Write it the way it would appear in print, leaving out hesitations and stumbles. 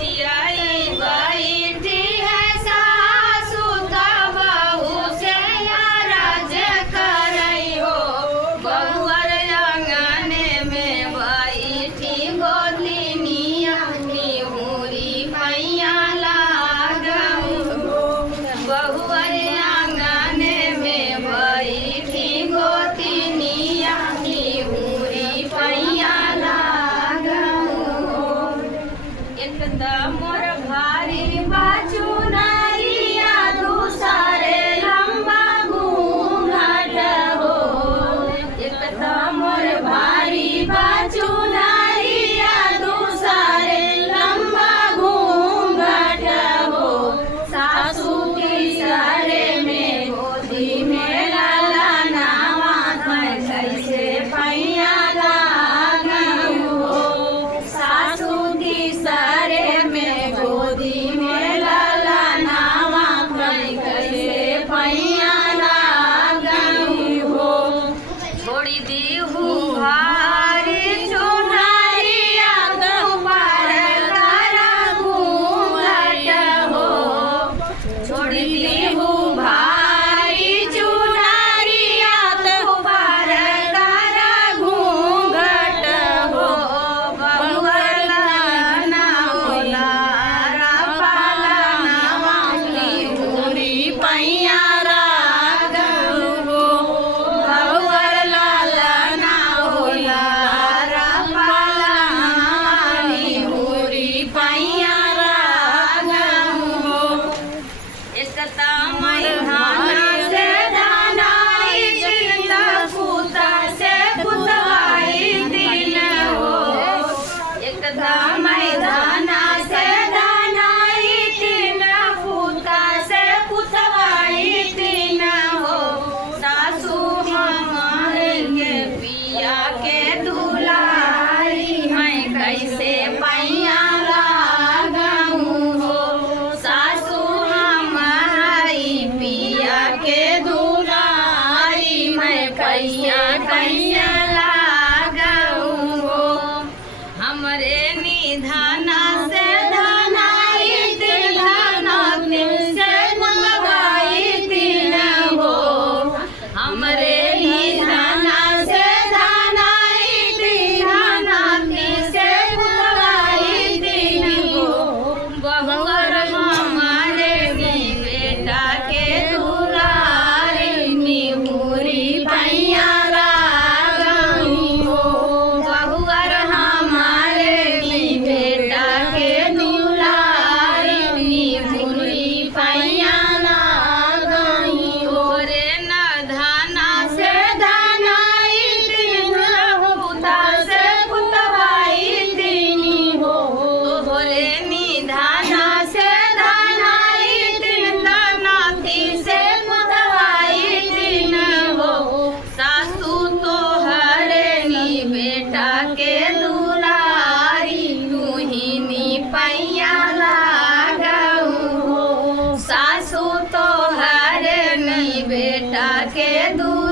जियाई बैठी है सासु त बहू से राज करई हो बहुअर आंगने में बैठी गोदनिया निहुरी पैया लागऊ बहुअर आंगने में बैठी गोदनिया निहुरी पैया लागऊ एकदम मोर भारी बाजू नारिया दूसरे लंबा घूंघट हो एकदम मोर भारी बाजू नारिया दूसरे लंबा घूंघट हो सासू की सारे में गोदी में लाला नावा कैसे पैया लागऊ हो सासू की सारे में गोदी में लाला नावा कैसे पैया लागऊ हो छोड़ी दी हूँ भारी चुनरिया दोपहर तारा घूंघट हो छोड़ी दी हूँ भारी चुनरिया दोपहर तारा घूंघट हो बहुअर लाना होला रापाला नावा निहुरी पैया लागऊ हो बहुअर लालना होला रापाला नावा निहुरी पैया लागऊ हो एकता मैदाना से दानाई जिंदा पूता से पुतवाई दिन हो एकता मैदाना से दानाई दिन पूता से पुतवाई दिन हो सासू हमारे के पिया के दुलारी मैं कैसे पैया लागऊ हो सासू हमारी पिया के दुलारी मैं कैया लागऊ हो हमरे निधाना से धनाई दिल से मंगवाई दिन हो हमरे निधाना से धनाई दिल से मंगवाई दिन हो बहुअर हमारे बेटा के दुलारी निहुरी पैया लागऊ हो बहुअर हमारे बेटा के दुलारी निहुरी पैया लागऊ हो रे न धाना से धनाई दिन पुता से पुतवाई दिन हो रे निधाना से धनाई दिन नाती से पुतवाई दिन हो सासू तो हरे नी बेटा के दुलारी तुहिनी पैया लागऊ हो सासू तो हरे नी बेटा के दुलारी